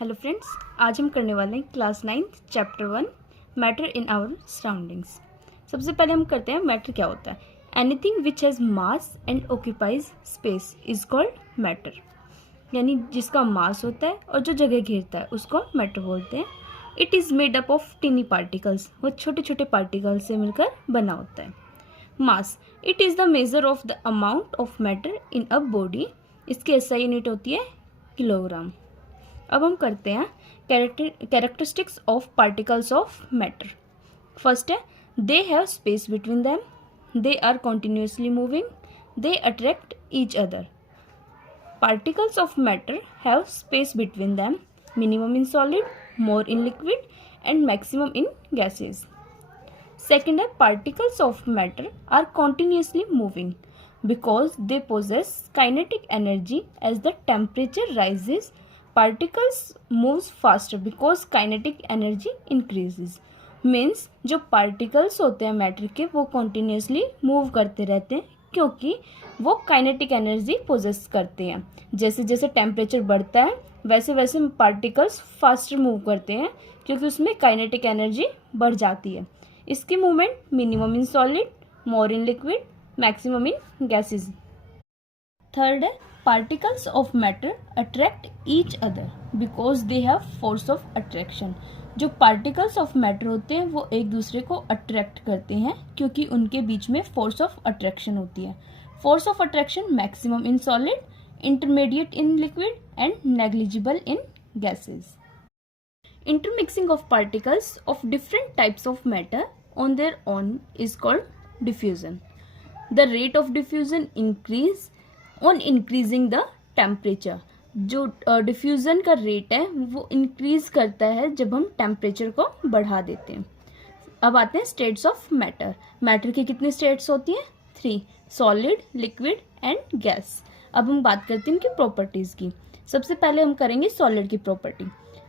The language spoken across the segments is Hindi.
हेलो फ्रेंड्स, आज हम करने वाले हैं class 9th chapter 1 matter in our surroundings. सबसे पहले हम करते हैं मैटर क्या होता है। Anything which has mass and occupies space is called matter. यानी जिसका मास होता है और जो जगह घेरता है उसको मैटर बोलते हैं। It is made up of tiny particles, वो छोटे छोटे पार्टिकल्स से मिलकर बना होता है। Mass, it is the measure of the amount of matter in a body. इसकी एसआई यूनिट होती है किलोग्राम। अब हम करते हैं characteristics of particles of matter. First है, they have space between them, they are continuously moving, they attract each other. Particles of matter have space between them, minimum in solid, more in liquid and maximum in gases. Second है, particles of matter are continuously moving because they possess kinetic energy. As the temperature rises, particles moves faster because kinetic energy increases. Means जो particles होते हैं मैटर के वो continuously move करते रहते हैं क्योंकि वो kinetic energy possess करते हैं। जैसे जैसे temperature बढ़ता है वैसे वैसे particles faster move करते हैं क्योंकि उसमें kinetic energy बढ़ जाती है। इसकी movement minimum in solid, more in liquid, maximum in gases. Third है, particles of matter attract each other because they have force of attraction. जो पार्टिकल्स ऑफ मैटर होते हैं वो एक दूसरे को अट्रैक्ट करते हैं क्योंकि उनके बीच में फोर्स ऑफ अट्रैक्शन होती है। Force of attraction maximum in solid, intermediate in liquid and negligible in gases. Intermixing of particles of different types of matter on their own is called diffusion. The rate of diffusion increase on increasing the temperature. जो डिफ्यूज़न का रेट है वो इंक्रीज करता है जब हम टेम्परेचर को बढ़ा देते हैं। अब आते हैं स्टेट्स ऑफ मैटर। मैटर की कितनी स्टेट्स होती हैं? 3, सॉलिड, लिक्विड एंड गैस। अब हम बात करते हैं इनकी प्रॉपर्टीज़ की। सबसे पहले हम करेंगे सॉलिड की property.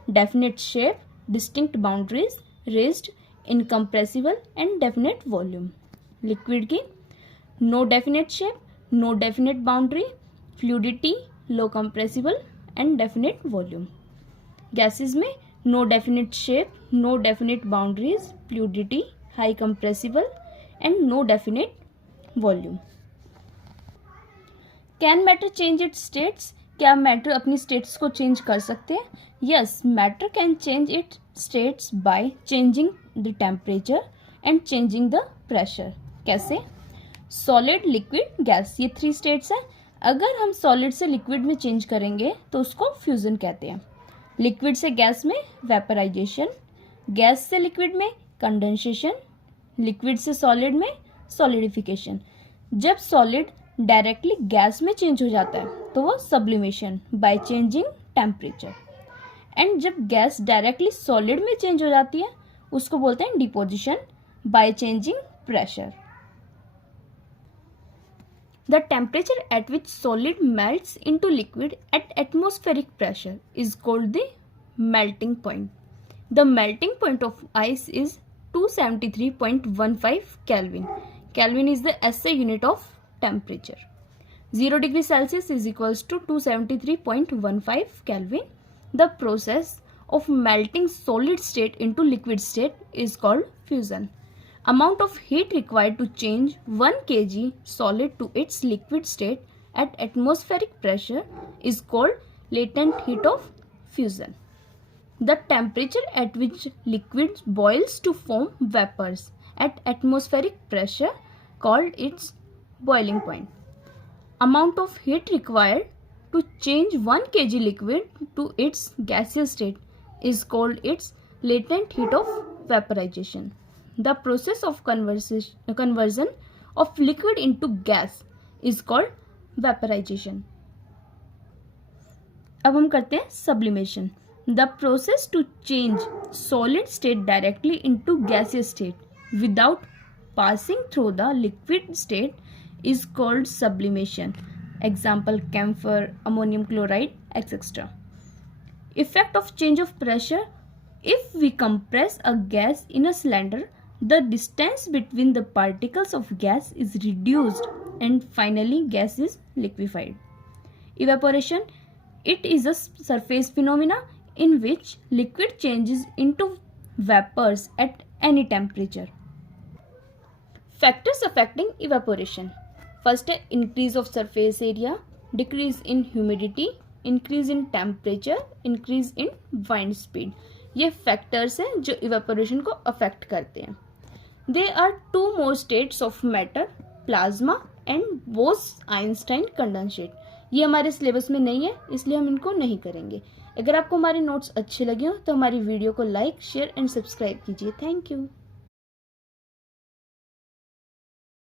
Definite shape, distinct boundaries, raised, incompressible and definite volume. Liquid की no definite shape, no definite boundary, fluidity, low compressible and definite volume. Gases में no definite shape, no definite boundaries, fluidity, high compressible and no definite volume. Can matter change its states? क्या मैटर अपनी स्टेट्स को चेंज कर सकते हैं? Yes, matter can change its states by changing the temperature and changing the pressure. कैसे? सॉलिड, लिक्विड, गैस, ये 3 स्टेट्स हैं। अगर हम सॉलिड से लिक्विड में चेंज करेंगे तो उसको फ्यूजन कहते हैं। लिक्विड से गैस में वेपराइजेशन, गैस से लिक्विड में कंडेंसेशन, लिक्विड से सॉलिड में सॉलिडिफिकेशन। जब सॉलिड डायरेक्टली गैस में चेंज हो जाता है तो वो sublimation by changing temperature. And जब गैस डायरेक्टली सॉलिड में चेंज हो जाती है उसको बोलते हैं deposition by changing pressure. The temperature at which solid melts into liquid at atmospheric pressure is called the melting point. The melting point of ice is 273.15 Kelvin. Kelvin is the SI unit of temperature. 0 degree Celsius is equals to 273.15 Kelvin. The process of melting solid state into liquid state is called fusion. Amount of heat required to change 1 kg solid to its liquid state at atmospheric pressure is called latent heat of fusion. The temperature at which liquid boils to form vapors at atmospheric pressure called its boiling point. Amount of heat required to change 1 kg liquid to its gaseous state is called its latent heat of vaporization. The process of conversion of liquid into gas is called vaporization. अब हम करते हैं sublimation. The process to change solid state directly into gaseous state without passing through the liquid state is called sublimation. Example, camphor, ammonium chloride, etc. Effect of change of pressure. If we compress a gas in a cylinder, the distance between the particles of gas is reduced and finally gas is liquefied. Evaporation. It is a surface phenomena in which liquid changes into vapors at any temperature. Factors affecting evaporation. First है increase of surface area, decrease in humidity, increase in temperature, increase in wind speed. ये factors हैं जो evaporation को affect करते हैं. There are two more states of matter, plasma and Bose-Einstein condensate. ये हमारे सिलेबस में नहीं है, इसलिए हम इनको नहीं करेंगे. अगर आपको हमारे नोट्स अच्छे लगे हो तो हमारी वीडियो को लाइक, शेयर एंड सब्सक्राइब कीजिए. Thank you.